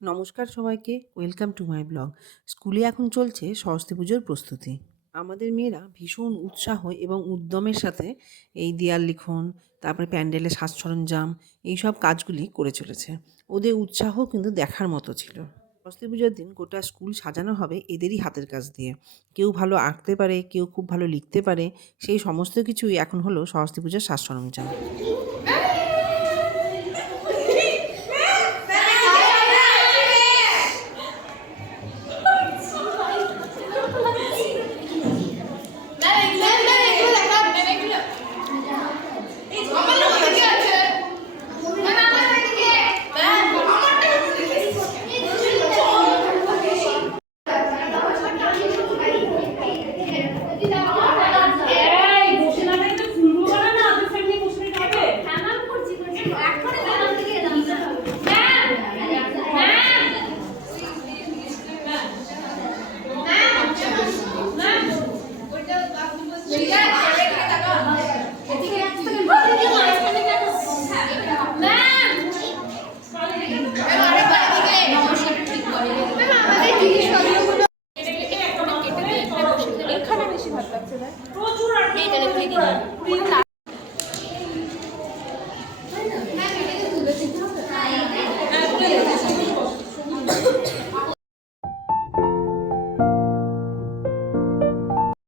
নমস্কার সবাইকে, welcome to my blog. স্কুলে এখন চলছে সরস্বতী পুজোর প্রস্তুতি। আমাদের মেয়েরা ভীষণ উৎসাহ এবং উদ্যমের সাথে এই দেয়াল লিখন, তারপরে প্যান্ডেলের সাজ সরঞ্জাম এইসব কাজগুলি করে চলেছে। ওদের উৎসাহ কিন্তু দেখার মতো ছিল। সরস্বতী পুজোর দিন গোটা স্কুল সাজানো হবে এদেরই হাতের কাজ দিয়ে। কেউ ভালো আঁকতে পারে, কেউ খুব ভালো লিখতে পারে, সেই সমস্ত কিছুই এখন হলো সরস্বতী পুজোর সাজ সরঞ্জাম।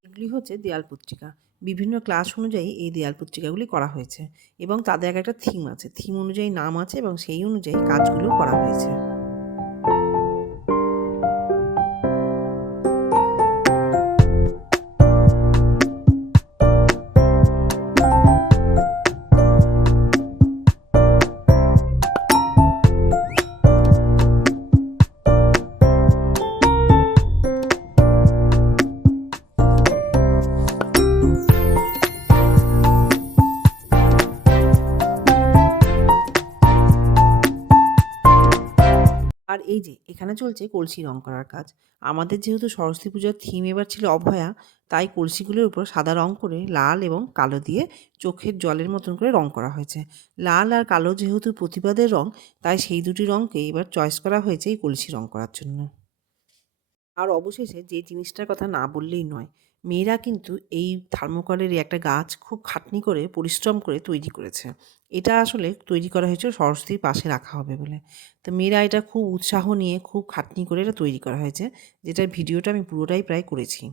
এগুলি হচ্ছে দেয়াল পত্রিকা। বিভিন্ন ক্লাস অনুযায়ী এই দেয়াল পত্রিকাগুলি করা হয়েছে এবং তাদের একটা থিম আছে, থিম অনুযায়ী নাম আছে এবং সেই অনুযায়ী কাজগুলো করা হয়েছে। আর এই যে এখানে চলছে কলসি রং করার কাজ। আমাদের যেহেতু সরস্বতী পূজার থিম এবার ছিল অভয়া, তাই কলসিগুলোর উপর সাদা রং করে লাল এবং কালো দিয়ে চোখের জলের মতন করে রং করা হয়েছে। লাল আর কালো যেহেতু প্রতিবাদের রং, তাই সেই দুটি রঙকে এবার চয়েস করা হয়েছে এই কলসি রং করার জন্য। আর অবশেষে যে জিনিসটার কথা না বললেই নয়, মেয়েরা কিন্তু এই থার্মোকলের একটা গাছ খুব খাটনি করে পরিশ্রম করে তৈরি করেছে। এটা আসলে তৈরি করা হয়েছিল সরস্বতীর পাশে রাখা হবে বলে। তো মেয়েরা এটা খুব উৎসাহ নিয়ে খুব খাটনি করে এটা তৈরি করা হয়েছে, যেটার ভিডিওটা আমি পুরোটাই প্রায় করেছি।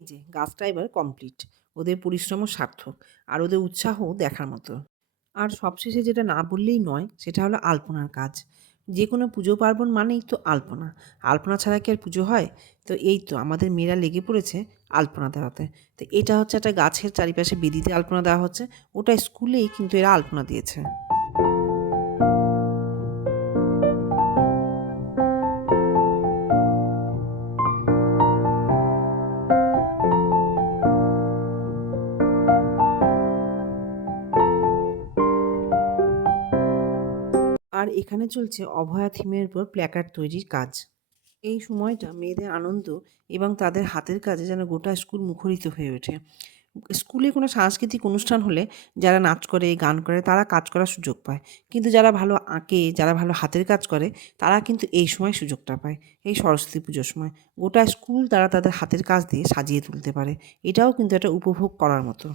যে গাছটা এবার কমপ্লিট, ওদের পরিশ্রমও সার্থক আর ওদের উৎসাহও দেখার মতো। আর সবশেষে যেটা না বললেই নয়, সেটা হলো আলপনার কাজ। যে কোনো পুজো পার্বণ মানেই তো আলপনা। আলপনা ছাড়া কি আর পুজো হয়? তো এই তো আমাদের মেয়েরা লেগে পড়েছে আলপনা দেওয়াতে। তো এটা হচ্ছে একটা গাছের চারিপাশে বেদিতে আলপনা দেওয়া হচ্ছে। ওটা স্কুলেই কিন্তু এরা আলপনা দিয়েছে। আর এখানে চলছে অভয়া থিমের উপর প্ল্যাকার্ড তৈরির কাজ। এই সময়টা মেয়েদের আনন্দ এবং তাদের হাতের কাজে যেন গোটা স্কুল মুখরিত হয়ে ওঠে। স্কুলে কোনো সাংস্কৃতিক অনুষ্ঠান হলে যারা নাচ করে, গান করে তারা কাজ করার সুযোগ পায়। কিন্তু যারা ভালো আঁকে, যারা ভালো হাতের কাজ করে তারা কিন্তু এই সময় সুযোগটা পায়। এই সরস্বতী পুজোর সময় গোটা স্কুল তারা তাদের হাতের কাজ দিয়ে সাজিয়ে তুলতে পারে। এটাও কিন্তু একটা উপভোগ করার মতো।